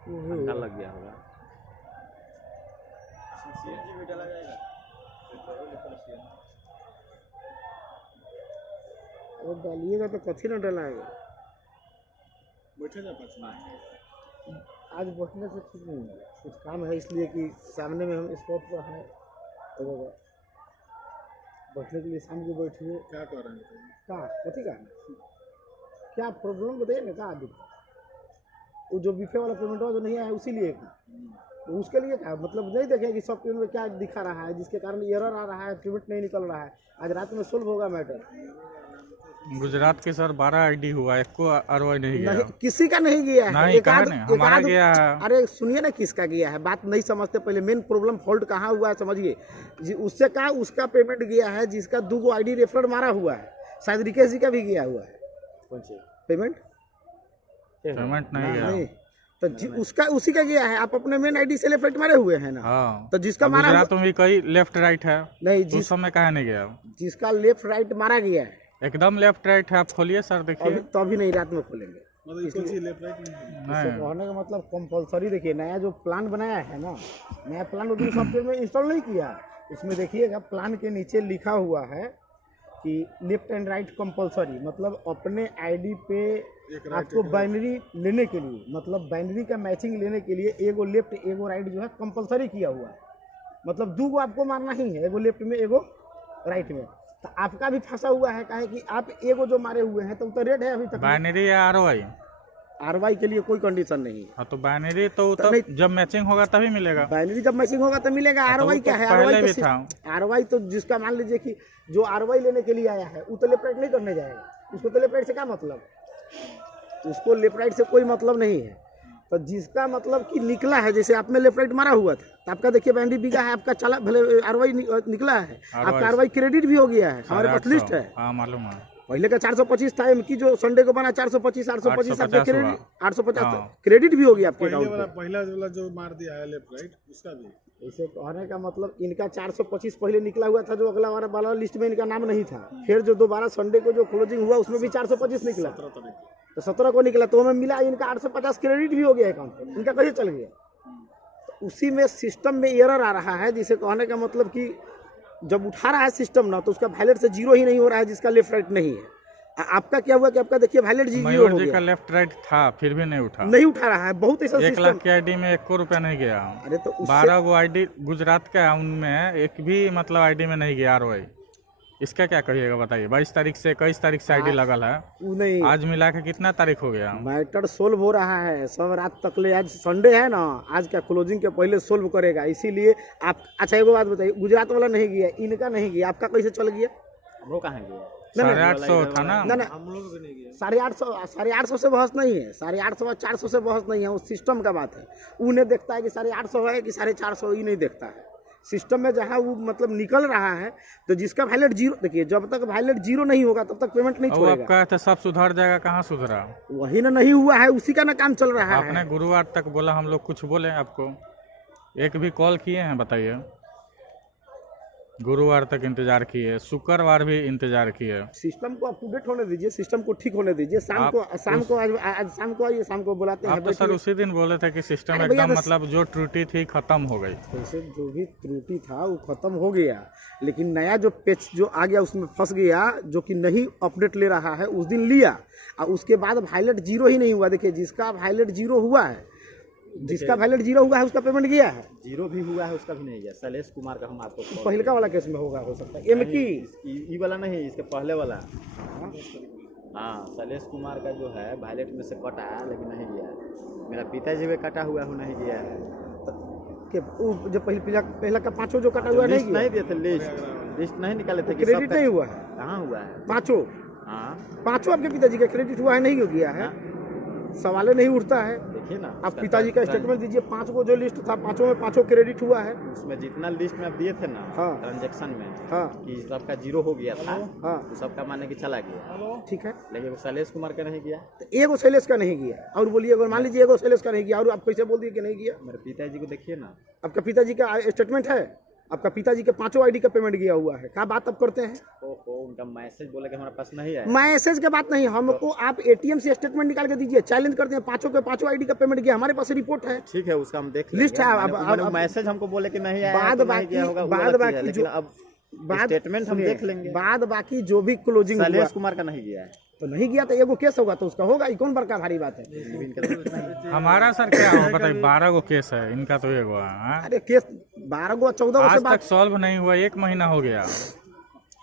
ठंडा लग गया होगा। सीएनजी भी डाला जाएगा। वो डालिएगा तो कथी ना डलाएगा। बैठे जा पाँच मिनट। आज बैठने से ठीक नहीं है, कुछ काम है इसलिए कि सामने में हम स्पॉट पर हैं, तो बैठने के लिए शाम को बैठिए। क्या कर रहे हैं? कहाँ कथी का क्या प्रॉब्लम बताइए ना, कहाँ दिक्कत? वो जो बीफे वाला पेमेंट जो नहीं आया उसी लिए तो उसके लिए क्या मतलब नहीं देखें कि सॉफ्टवेयर में क्या दिखा रहा है जिसके कारण एरर आ रहा है, पेमेंट नहीं निकल रहा है। आज रात में सोल्व होगा मैटर। गुजरात के सर 12 आईडी हुआ, एक को आरओआई नहीं गया। नहीं, किसी का नहीं गया है। नहीं, हमारा गया है। अरे सुनिए ना, किसका गया है, बात नहीं समझते पहले। मेन प्रॉब्लम फॉल्ट कहाँ हुआ है समझिए। उससे कहा उसका पेमेंट गया है जिसका 2 आईडी रेफर मारा हुआ है, शायद रिकेश जी का भी गया हुआ है। कौन सी पेमेंट नहीं गया। नहीं तो उसका उसी का गया है। आप अपने मेन आईडी से लेफ्ट राइट मारे हुए हैं ना। हाँ, तो जिसका मारा गुजरात में भी कई लेफ्ट राइट है, नहीं, उस समय कहा नहीं गया। जिसका लेफ्ट राइट मारा गया है एकदम लेफ्ट राइट है। आप खोलिए सर, देखिए। तो अभी नहीं, रात में खोलेंगे। मतलब इसको जी लेफ्ट राइट नहीं। इससे कहने का मतलब कंपलसरी। देखिए नया जो प्लान बनाया है ना, नया प्लान उस सॉफ्टवेयर में इंस्टॉल नहीं किया। उसमें देखिएगा प्लान के नीचे लिखा हुआ है कि लेफ्ट एंड राइट कंपलसरी, मतलब अपने आईडी पे आपको बाइनरी लेने के लिए, मतलब बाइनरी का मैचिंग लेने के लिए एगो लेफ्ट एगो राइट जो है कंपलसरी किया हुआ है। मतलब 2 आपको मारना ही है, एगो लेफ्ट में एगो राइट में। तो आपका भी फंसा हुआ है, काहे कि आप एगो जो मारे हुए हैं तो रेड है अभी तक। बाइनरी या आरओआई? आरवाई के लिए कोई कंडीशन नहीं है। हाँ, तो बाइनरी तो जब मैचिंग होगा तभी मिलेगा। बाइनरी जब मैचिंग होगा तो मिलेगा। आरवाई क्या है? आरवाई तो जिसका मान लीजिए कि जो आरवाई लेने के लिए आया है वो तो लेफ्ट राइट नहीं करने जाएगा। उसको तो लेफ्ट राइट से क्या मतलब, उसको लेफ्ट राइट से कोई मतलब नहीं है। तो जिसका मतलब कि निकला है, जैसे आपने लेफ्ट राइट मारा हुआ था तो आपका देखिए बाइनरी बिका है, आपका चला भले आरवाई निकला है, आपका आरवाई क्रेडिट भी हो गया है। हमारे पास लिस्ट है। हाँ मालूम है। पहले का 425 था, एमकी जो संडे को बना 425 850 आपके क्रेडिट 850 क्रेडिट भी हो गया आपके अकाउंट में। पहला वाला जो मार दिया है लेफ्ट राइट उसका भी। ऐसे कहने का मतलब इनका 425 पहले निकला हुआ था, जो अगला वाला लिस्ट में इनका नाम नहीं था। फिर जो दोबारा संडे को जो क्लोजिंग हुआ उसमें भी 425 निकला, तो 17 को निकला, तो हमें मिला इनका 850 क्रेडिट भी हो गया अकाउंट पर। इनका कैसे चल गया? तो उसी में सिस्टम में एरर आ रहा है, जिसे कहने का मतलब कि जब उठा रहा है सिस्टम ना तो उसका वैलिड से 0 ही नहीं हो रहा है जिसका लेफ्ट राइट नहीं है। आपका क्या हुआ कि आपका देखिए वैलिड 0 हो गया। का लेफ्ट राइट था फिर भी नहीं उठा रहा है। बहुत ऐसा 1 लाख की आईडी में 1 को रुपया नहीं गया। अरे तो 12 गो आईडी गुजरात का है, उनमें एक भी मतलब आईडी में नहीं गया आरओआई। इसका क्या कहिएगा बताइए। 22 तारीख से 21 तारीख से आईडी लगल है, नहीं आज मिला के कितना तारीख हो गया? मैटर सोल्व हो रहा है सब रात तक ले। आज संडे है ना, आज क्या क्लोजिंग के पहले सोल्व करेगा, इसीलिए आप। अच्छा एगो बात बताइए, गुजरात वाला नहीं गया, इनका नहीं गया, आपका कैसे चल गया? हम लोग कहाँ गए? 850 था ना। हम लोग भी नहीं गए। 850 से बहस नहीं है। 850 और 400 से बहस नहीं है, वो सिस्टम का बात है। उन्हें देखता है कि 850 है कि 450, ही नहीं देखता है। सिस्टम में जहाँ वो मतलब निकल रहा है, तो जिसका वैलिड 0, देखिए जब तक वैलिड 0 नहीं होगा तब तक पेमेंट नहीं छोड़ेगा। आपका तो सब सुधर जाएगा, कहाँ सुधरा? वही ना नहीं हुआ है, उसी का ना काम चल रहा है। आपने गुरुवार तक बोला हम लोग कुछ बोले आपको? एक भी कॉल किए हैं बताइए? गुरुवार तक इंतजार किए, शुक्रवार भी इंतजार किए। सिस्टम को अप टू डेट होने दीजिए, सिस्टम को ठीक होने दीजिए। शाम को आज शाम को आइए, शाम को बुलाते हैं। आप तो सर उसी दिन बोले थे कि सिस्टम एकदम मतलब जो त्रुटि थी खत्म हो गई। वैसे जो भी त्रुटि था वो खत्म हो गया, लेकिन नया जो पेच जो आ गया उसमें फंस गया, जो कि नहीं अपडेट ले रहा है। उस दिन लिया और उसके बाद वैलिड 0 ही नहीं हुआ। देखिए जिसका वैलिड 0 हुआ है, जिसका वैलिड 0 हुआ है उसका पेमेंट गया है। 0 भी हुआ है उसका भी नहीं गया। शैलेश कुमार का हम आपको पहलका वाला केस में होगा, हो सकता है एमकी ई वाला नहीं, इसके पहले वाला। हाँ, शैलेश कुमार का जो है वैलेट में से कटा है लेकिन नहीं गया है। मेरा पिताजी भी कटा हुआ है, नहीं गया है। जो पहला का 5 जो कटा हुआ नहीं दिए थे, लिस्ट नहीं निकाले थे। क्रेडिट नहीं हुआ है। कहाँ हुआ है? 5 हाँ, आपके पिताजी का क्रेडिट हुआ है, नहीं हो गया है। सवाल नहीं उठता है। देखिए ना, आप पिताजी का स्टेटमेंट दीजिए। 5 को जो लिस्ट था, 5 में 5 क्रेडिट हुआ है। उसमें जितना लिस्ट में आप दिए थे ना, हाँ, ट्रांजेक्शन में, हाँ, कि सबका 0 हो गया था, हाँ, तो सबका माने कि चला गया। ठीक है, लेकिन शैलेश कुमार का नहीं गया। तो एगो शैलेश का नहीं गया। और बोलिए, अगर मान लीजिए एगो शैलेश का नहीं गया और आप कैसे बोल दिए कि नहीं गया? मेरे पिताजी को देखिए ना। आपका पिताजी का स्टेटमेंट है? आपका पिताजी के 5 आईडी का पेमेंट गया हुआ है, क्या बात अब करते हैं? ओहो, उनका मैसेज बोले कि हमारे पास नहीं है। मैसेज के बात नहीं, हमको आप एटीएम से स्टेटमेंट निकाल के दीजिए, चैलेंज करते हैं 5 आईडी का पेमेंट गया, हमारे पास रिपोर्ट है। ठीक है, उसका हम देख लिस्ट है। अब मैसेज हमको बोले कि नहीं आया, बाद तो नहीं बाकी गया होगा, वो बाद गलती है, बाकी लेकिन जो अब बाद स्टेटमेंट हम देख लेंगे। बाद बाकी जो भी क्लोजिंग हुआ शैलेश कुमार का नहीं गया है। तो नहीं गया तो एगो केस होगा तो उसका होगा, ये कौन बड़का भारी बात है? हमारा सर क्या हो बताइए, 12 गो केस है, इनका तो एक हुआ है। अरे केस 12 गो 14 आज से तक बात सॉल्व नहीं हुआ, 1 महीना हो गया।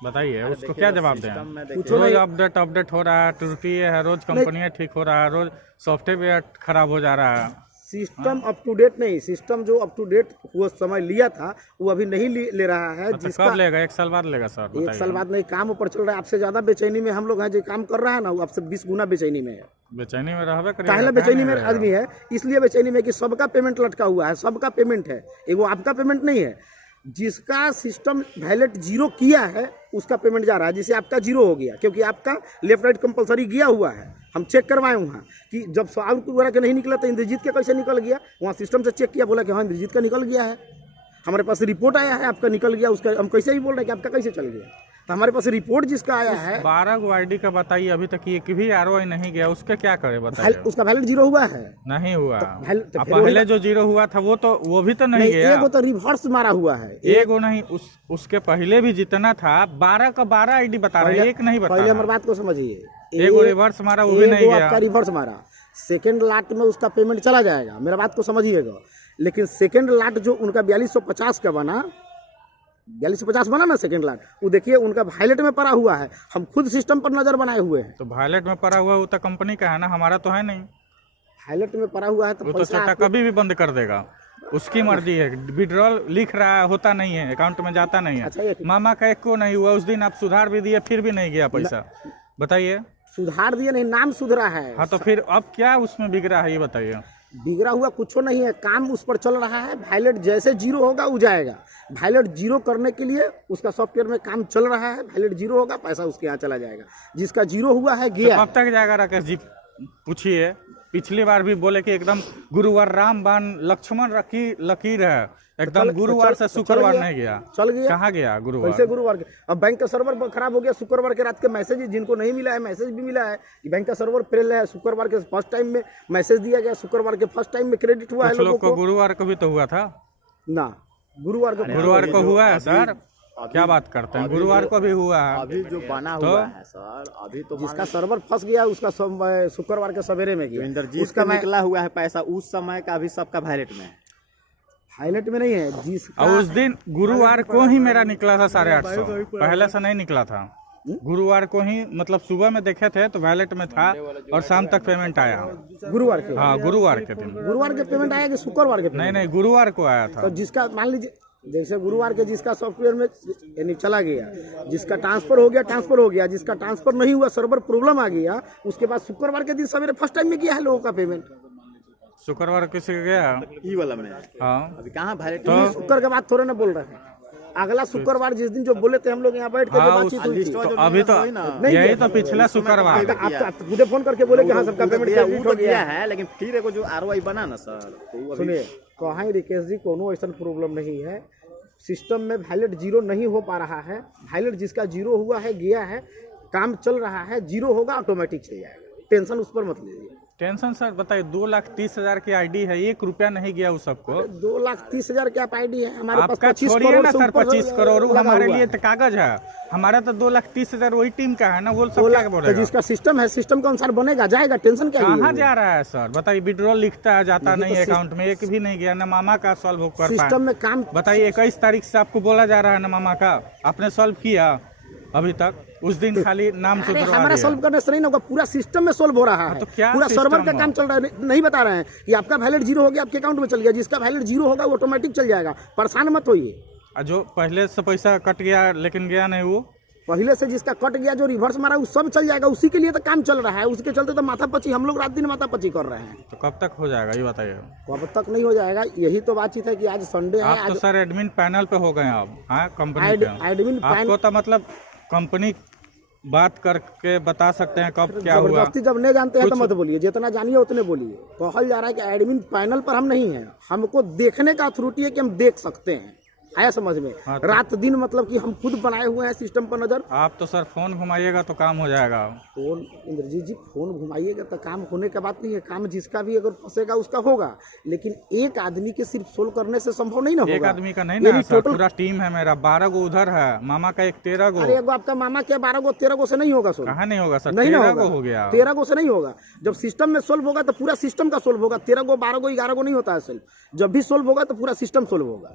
बताइए उसको क्या जवाब दें? पूछो रोज नहीं। अपडेट हो रहा है, त्रुटि है, रोज कंपनियां ठीक हो रहा है, रोज सॉफ्टवेयर खराब हो जा रहा है। सिस्टम अप टू डेट नहीं, सिस्टम जो अप टू डेट वो समय लिया था वो अभी नहीं ले रहा है। मतलब जिसका कब लेगा? 1 साल बाद लेगा सर? 1 साल बाद नहीं, काम ऊपर चल रहा है। आपसे ज्यादा बेचैनी में हम लोग हैं, जो काम कर रहा है ना वो आपसे 20 गुना बेचैनी में है। बेचैनी में रहबे करेगा। पहले बेचैनी में आदमी है, इसलिए बेचैनी में कि सबका पेमेंट लटका हुआ है, सबका पेमेंट है, एगो आपका पेमेंट नहीं है। जिसका सिस्टम वैलेट 0 किया है उसका पेमेंट जा रहा है, जिसे आपका 0 हो गया, क्योंकि आपका लेफ्ट राइट कंपलसरी गया हुआ है। हम चेक करवाए वहाँ कि जब सवाल वगैरह के नहीं निकला तो इंद्रजीत के कैसे निकल गया, वहाँ सिस्टम से चेक किया, बोला कि हाँ इंद्रजीत का निकल गया है। हमारे पास रिपोर्ट आया है आपका निकल गया, उसका हम कैसे ही बोल रहे हैं कि आपका कैसे चल गया। तो हमारे पास रिपोर्ट जिसका आया है 12 गो आईडी का बताइए, अभी तक एक भी आरओआई नहीं गया, उसका क्या करे बताइए? उसका वैलिड 0 हुआ है, नहीं हुआ। तो अब पहले जो 0 हुआ था वो भी तो नहीं गया। एगो तो रिवर्स मारा हुआ है, एगो नहीं, उसके पहले भी जितना था 12 का 12 आईडी बता रहे हैं, एक नहीं बता पहले रहा। हमारी बात को समझिए। एगो रिवर्स मारा, वो भी नहीं गया। आपका रिवर्स मारा, सेकंड लाट में उसका पेमेंट चला जाएगा, मेरा बात को समझिएगा। लेकिन सेकंड लाट जो उनका 4250 का बना, 4250 बना ना सेकंड लाट, वो देखिए उनका वायलेट में पड़ा हुआ है। हम खुद सिस्टम पर नजर बनाए हुए हैं। तो वायलेट में पड़ा हुआ वो तो कंपनी का है ना, हमारा तो है नहीं। वायलेट में पड़ा हुआ है तो वो तो पैसा चट्टा कभी भी बंद कर देगा, उसकी मर्जी है। विड्रॉल लिख रहा है, होता नहीं है, अकाउंट में जाता नहीं अच्छा, है। मामा का एक को नहीं हुआ, उस दिन आप सुधार भी दिए फिर भी नहीं गया पैसा। बताइए, सुधार दिए नहीं, नाम सुधरा है। हाँ तो फिर अब क्या उसमें बिगड़ा है ये बताइए? बिगड़ा हुआ कुछ नहीं है, काम उस पर चल रहा है। वायलेट जैसे 0 होगा वो जाएगा। वायलेट 0 करने के लिए उसका सॉफ्टवेयर में काम चल रहा है। वायलेट 0 होगा, पैसा उसके यहाँ चला जाएगा। जिसका 0 हुआ है गया। तो कब तक जाएगा राकेश जी? पूछिए। पिछली बार भी बोले कि एकदम गुरुवार रामबाण लक्ष्मण लकीर है, एकदम गुरुवार से शुक्रवार नहीं गया। चल गया, कहाँ गया गुरुवार? कैसे गुरुवार के? अब बैंक का सर्वर खराब हो गया, शुक्रवार के रात के मैसेज जिनको नहीं मिला है, मैसेज भी मिला है कि बैंक का सर्वर फेल है। शुक्रवार के फर्स्ट टाइम में मैसेज दिया गया, शुक्रवार के फर्स्ट टाइम में क्रेडिट हुआ है लोगों को। गुरुवार को भी तो हुआ था ना, गुरुवार को हुआ है सर, क्या बात करते हैं? गुरुवार को भी हुआ है। अभी जो बना हुआ है सर, अभी तो जिसका सर्वर फंस गया उसका शुक्रवार के सवेरे में गया। इंद्रजीत का निकला हुआ है पैसा, उस समय का अभी सबका वायलेट में है। हाईलाइट में नहीं है जिसका। और उस दिन गुरुवार को ही मेरा निकला था 850, पहले से नहीं निकला था। गुरुवार को ही, मतलब सुबह में देखे थे तो वैलेट में था और शाम तक पेमेंट आया। गुरुवार के? हाँ, गुरुवार के दिन। गुरुवार के पेमेंट आया कि शुक्रवार के? नहीं, गुरुवार को आया था। तो जिसका मान लीजिए जैसे गुरुवार के जिसका सॉफ्टवेयर में यानी चला गया, जिसका ट्रांसफर हो गया, जिसका ट्रांसफर नहीं हुआ, सर्वर प्रॉब्लम आ गया, उसके बाद शुक्रवार के दिन सवेरे फर्स्ट टाइम में गया है लोगों का पेमेंट। शुक्रवार किसी का गया? ई वाला में। हाँ, अभी कहाँ वायलेट? तो शुक्र के बाद थोड़े ना बोल रहे हैं। अगला शुक्रवार जिस दिन जो बोले थे हम लोग यहाँ बैठ के जो बातचीत हुई थी, तो अभी तो यही तो पिछला शुक्रवार आप मुझे फोन करके बोले कि हाँ सबका पेमेंट क्रेडिट हो गया है, लेकिन फिर एगो जो आरओआई बना ना सर, तो सुनिए कहाँ रिकेश जी, कोनो ऐसा प्रॉब्लम नहीं है। सिस्टम में वैलिड 0 नहीं हो पा रहा है। वैलिड जिसका 0 हुआ है गया है, काम चल रहा है, 0 होगा ऑटोमेटिक चल जाएगा, टेंशन उस पर मत लीजिए। टेंशन सर बताइए, 2,30,000 की आईडी है, 1 रुपया नहीं गया उस सबको। 2,30,000 की आप आईडी है, हमारे पास आपका 25 छोड़िए करोड़ ना से सर, ऊपर 25 करोड़ हमारे लिए है। तो कागज है। हमारा तो 2,30,000 वही टीम का है ना, वो सब क्या बोलेगा? तो जिसका सिस्टम है, सिस्टम के अनुसार बनेगा, जाएगा, टेंशन क्या? कहाँ जा रहा है सर बताइए? विड्रॉल लिखता है, जाता नहीं है अकाउंट में, एक भी नहीं गया ना। मामा का सॉल्व हो कर सिस्टम में काम बताइए, 21 तारीख से आपको बोला जा रहा है ना मामा का, आपने सॉल्व किया अभी तक? उस दिन खाली नाम से हमारा सॉल्व करने से नहीं होगा, पूरा सिस्टम में सॉल्व हो रहा है। तो क्या पूरा सर्वर का काम चल रहा है। नहीं बता रहे हैं कि आपका वैलिड 0 हो गया, आपके अकाउंट में चल गया। जिसका वैलिड 0 होगा वो ऑटोमेटिक चल जाएगा, परेशान मत होइए। जो पहले से पैसा कट गया लेकिन गया नहीं, वो पहले से जिसका कट गया, जो रिवर्स मारा, वो सब चल जाएगा। उसी के लिए तो काम चल रहा है, उसके चलते तो माथापच्ची हम लोग रात दिन माथापच्ची कर रहे हैं। तो कब तक हो जाएगा ये बताइए? कब तक नहीं हो जाएगा, यही तो बातचीत है कि आज संडे है। आप तो सर एडमिन पैनल पे हो गए आप, हाँ कंपनी के एडमिन आपको तो मतलब कंपनी बात करके बता सकते हैं कब क्या हुआ। जबरदस्ती जब नहीं जानते हैं तो मत बोलिए, जितना जानिए उतने बोलिए। कहल जा रहा है कि एडमिन पैनल पर हम नहीं हैं, हमको देखने का अथॉरिटी है कि हम देख सकते हैं। आया समझ में? हाँ, रात दिन मतलब कि हम खुद बनाए हुए हैं सिस्टम पर नजर। आप तो सर फोन घुमाइएगा तो काम हो जाएगा। फोन इंद्रजीत जी फोन घुमाइएगा तो काम होने का बात नहीं है, काम जिसका भी अगर फंसेगा उसका होगा, लेकिन एक आदमी के सिर्फ सोल्व करने से संभव नहीं ना होगा। एक आदमी का नहीं ना सर, पूरा टीम है मेरा, 12 गो उधर है, मामा का एक 13 गो। अरे एगो आपका मामा क्या 12 गो 13 गो से नहीं होगा सोल्व? कहाँ नहीं होगा सर, नहीं ना 13 होगा, गो हो गया। 13 गो से नहीं होगा। जब सिस्टम में सोल्व होगा तो पूरा सिस्टम का सोल्व होगा। 13 गो 12 गो 11 गो नहीं होता है सोल्व। जब भी सोल्व होगा तो पूरा सिस्टम सोल्व होगा।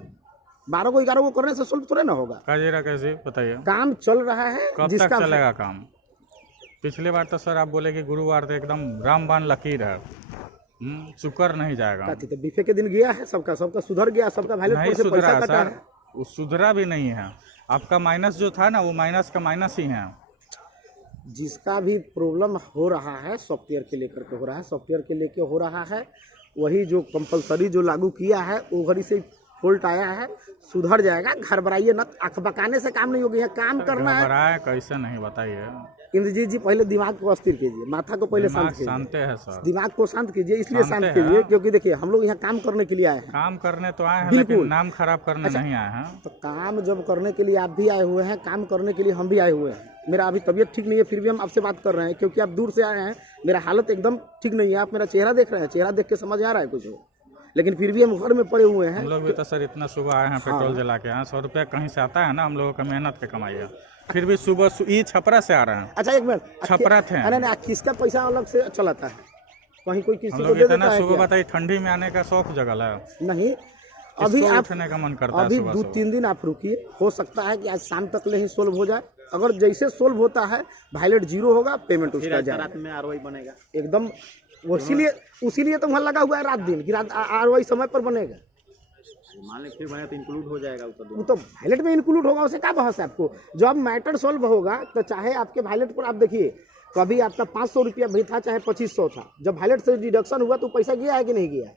12 को 11 को करने से सोल्व थोड़े ना होगा। काजेरा कैसे बताइए, काम चल रहा है। कब तक चलेगा काम? पिछले बार तो सर आप बोले कि गुरुवार तो एकदम रामबाण लकीर है, शुक्र नहीं जाएगा। तो बीफे के दिन गया है, सबका सुधर गया, सबका वैलेट नहीं पर से सुधरा पैसा कटा सर, है। वो सुधरा भी नहीं है। आपका माइनस जो था ना, वो माइनस का माइनस ही है। जिसका भी प्रॉब्लम हो रहा है सॉफ्टवेयर के लेकर के हो रहा है, सॉफ्टवेयर के लेके हो रहा है। वही जो कंपलसरी जो लागू किया है वो घड़ी से फॉल्ट आया है, सुधर जाएगा। घर बनाइए न, आँख बकाने से काम नहीं होगा, यहाँ काम करना है। घबराए कैसे नहीं बताइए इंद्रजीत जी, पहले दिमाग को अस्थिर कीजिए, माथा को पहले शांत कीजिए। शांत है सर, दिमाग को शांत कीजिए। इसलिए शांत कीजिए क्योंकि देखिए हम लोग यहाँ काम करने के लिए आए हैं। काम करने तो आए हैं, लेकिन नाम खराब करने नहीं आए हैं। तो काम जब करने के लिए आप भी आए हुए हैं, काम करने के लिए हम भी आए हुए हैं। मेरा अभी तबीयत ठीक नहीं है, फिर भी हम आपसे बात कर रहे हैं क्योंकि आप दूर से आए हैं। मेरा हालत एकदम ठीक नहीं है, आप मेरा चेहरा देख रहे हैं, चेहरा देख के समझ आ रहा है कुछ हो, लेकिन फिर भी हम घर में पड़े हुए हैं। हम लोग भी तो सर इतना सुबह आए हैं, पेट्रोल जला के आए, 100 रुपया कहीं से आता है ना, हम लोगों का मेहनत के कमाई है। फिर भी सुबह ये छपरा से आ रहे हैं। अच्छा एक मिनट, छपरा थे। अरे नहीं, किसका पैसा अलग से चलाता है? कहीं कोई किसी हम को लोग दे इतना देता है सुबह क्या? बताइए, ठंडी में आने का शौक जगल है, नहीं, अभी आप उठने का मन करता है अभी सुबह 2-3 दिन आप रुकिए, हो सकता है कि आज शाम तक ले ही सोल्व हो जाए। अगर जैसे सोल्व होता है वायलेट 0 होगा, पेमेंट उसका जाएगा, रात में आरओआई बनेगा एकदम। उसीलिए तो वहाँ लगा हुआ है रात दिन कि रात आरओआई समय पर बनेगा। मान लीजिए फिर बने तो इंक्लूड हो जाएगा वो तो वायलेट में इंक्लूड होगा, उसे क्या बहस है आपको? जब मैटर सॉल्व होगा तो चाहे आपके वायलेट पर आप देखिए, कभी आपका 500 रुपया भी था, चाहे 2500 था, जब वायलेट से डिडक्शन हुआ तो पैसा गया है कि नहीं गया?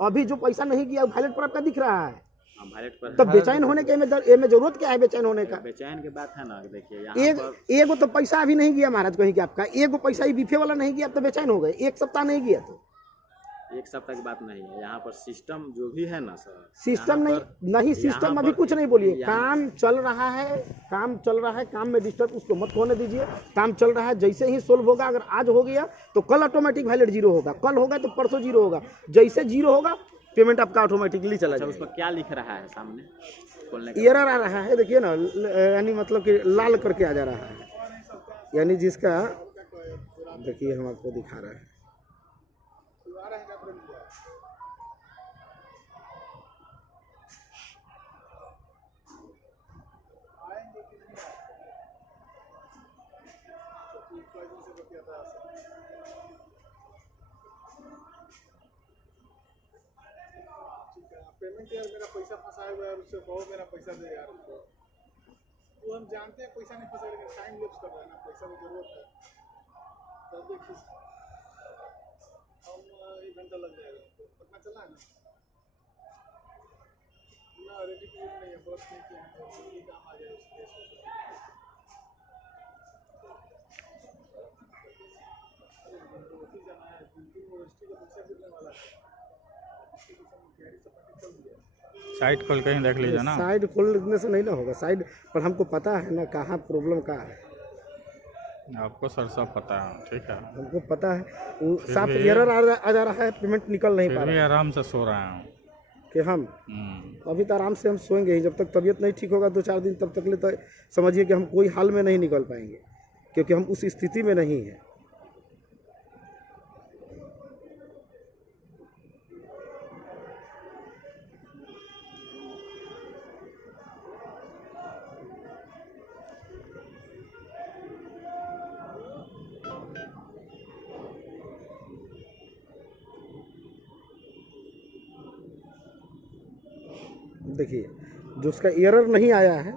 अभी जो पैसा नहीं गया वायलेट पर आपका दिख रहा है। तब बेचैन होने के में जरूरत क्या है? बेचैन होने का बेचैन की बात है ना। देखिए एगो तो पैसा अभी नहीं गया महाराज, कहीं कि आपका एगो पैसा ही बीफे वाला नहीं गया, अब तो बेचैन हो गए। 1 सप्ताह नहीं गया तो 1 सप्ताह की बात नहीं है। यहाँ पर सिस्टम जो भी है ना सर, सिस्टम नहीं सिस्टम अभी कुछ नहीं बोलिए। काम चल रहा है, काम में डिस्टर्ब उसको मत होने दीजिए। काम चल रहा है, जैसे ही सोल्व होगा, अगर आज हो गया तो कल ऑटोमेटिक वायलेट 0 होगा, कल होगा तो परसों 0 होगा। जैसे 0 होगा पेमेंट आपका ऑटोमेटिकली चला जाएगा। उसमें क्या लिख रहा है सामने खोलने का? एरर आ रहा है, देखिए ना, यानी मतलब कि लाल करके आ जा रहा है, यानी जिसका देखिए हम आपको दिखा रहे हैं। पेमेंट यार मेरा पैसा फंसा हुआ है, उससे कहो मेरा पैसा दे यार उसको। वो हम जानते हैं पैसा नहीं फंसा, लेकिन टाइम लैप्स कर रहा है ना, पैसा की जरूरत है। तो देखिए हम 1 घंटा लग जाएगा, तो पता चला है ना रेडी टू नहीं है, बस नहीं काम आ जाए उसके। जाना है 3 यूनिवर्सिटी का पैसा देने वाला है, साइट खोल के ही देख लीजिए ना। साइड खोलने से नहीं ना होगा, साइड पर हमको पता है ना कहाँ प्रॉब्लम का है। आपको सर सब पता है, ठीक है, हमको पता है। वो साफ एरर आ जा रहा है, पेमेंट निकल नहीं पा रहा है। आराम से सो रहे हैं कि हम अभी तो आराम से हम सोएंगे ही, जब तक तबीयत नहीं ठीक होगा 2-4 दिन, तब तक ले तो समझिए कि हम कोई हाल में नहीं निकल पाएंगे, क्योंकि हम उस स्थिति में नहीं हैं। देखिए जो उसका एरर नहीं आया है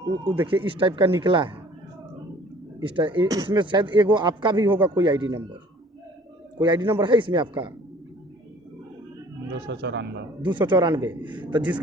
वो देखिए इस टाइप का निकला है। इसमें शायद एगो आपका भी होगा कोई आईडी नंबर है इसमें आपका 294। तो जिस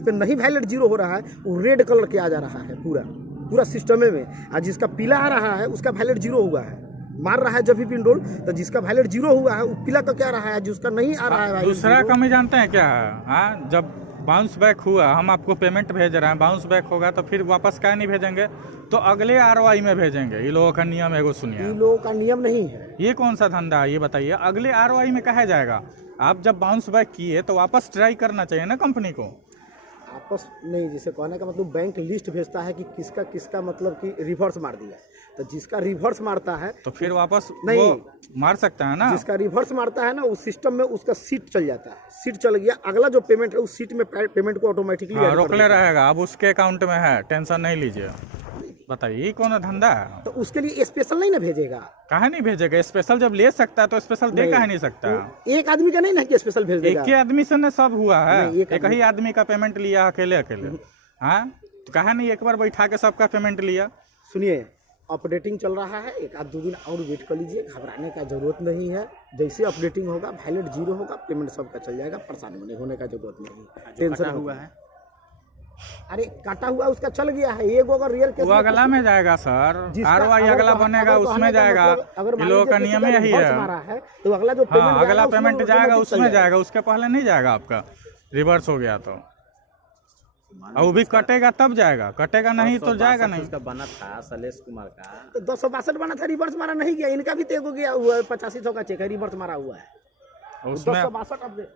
पे नहीं वायलेट 0 हो रहा है वो रेड कलर के आ जा रहा है पूरा सिस्टम में, और जिसका पीला आ रहा है उसका वायलेट 0 हुआ है, मार रहा है जब भी पिंडोल। तो जिसका वायलेट 0 हुआ है वो पीला तो क्या रहा है, जिसका नहीं आ रहा है। दूसरा कमी जानते हैं क्या है? हाँ, जब बाउंस बैक हुआ, हम आपको पेमेंट भेज रहे हैं, बाउंस बैक होगा तो फिर वापस क्या नहीं भेजेंगे, तो अगले ROI में भेजेंगे। ये लोगों का नियम है, वो सुनिए। इन लोगों का नियम नहीं है। ये कौन सा धंधा है ये बताइए? अगले ROI में कहा जाएगा। आप जब बाउंस बैक किए तो वापस ट्राई करना चाहिए ना कंपनी को। आपस नहीं, जैसे कहने का मतलब बैंक लिस्ट भेजता है कि किसका किसका मतलब कि रिवर्स मार दिया, तो जिसका रिवर्स मारता है तो फिर वापस नहीं, वो मार सकता है ना। जिसका रिवर्स मारता है ना, उस सिस्टम में उसका सीट चल जाता है, सीट चल गया, अगला जो पेमेंट है उस सीट में पेमेंट को ऑटोमेटिकली रोकले रहेगा। अब उसके अकाउंट में है, टेंशन नहीं लीजिए। बताइए ये कौन धंधा है? तो उसके लिए स्पेशल नहीं ना भेजेगा। काहे नहीं भेजेगा? स्पेशल जब ले सकता है तो स्पेशल दे काहे नहीं सकता? एक आदमी का नहीं ना कि स्पेशल भेज देगा। एक ही आदमी से न सब हुआ है, नहीं, एक ही आदमी का पेमेंट लिया अकेले अकेले। हाँ, तो काहे नहीं एक बार बैठा के सबका पेमेंट लिया? सुनिए, अपडेटिंग चल रहा है, एक आध 2 दिन और वेट कर लीजिए, घबराने का जरूरत नहीं है। जैसे अपडेटिंग होगा, वैलिड 0 होगा, पेमेंट सबका चल जाएगा, परेशान होने का जरूरत नहीं। टेंशन हुआ है, अरे काटा हुआ उसका चल गया है। एक अगर रियल केस वो अगला में जाएगा सर, ROI अगला बनेगा उसमें जाएगा। ये लोगों का नियम यही है। तो अगला जो हाँ, अगला पेमेंट जाएगा उसमें जाएगा, उसके पहले नहीं जाएगा। आपका रिवर्स हो गया तो और वो भी कटेगा तब जाएगा, कटेगा नहीं तो जाएगा नहीं। उसका बना था सलेश कुमार का, तो 262 बना था, रिवर्स मारा नहीं गया। इनका भी तो गया हुआ है, 8500 का चेक है, रिवर्स मारा हुआ है। उसमें 262 अपडेट।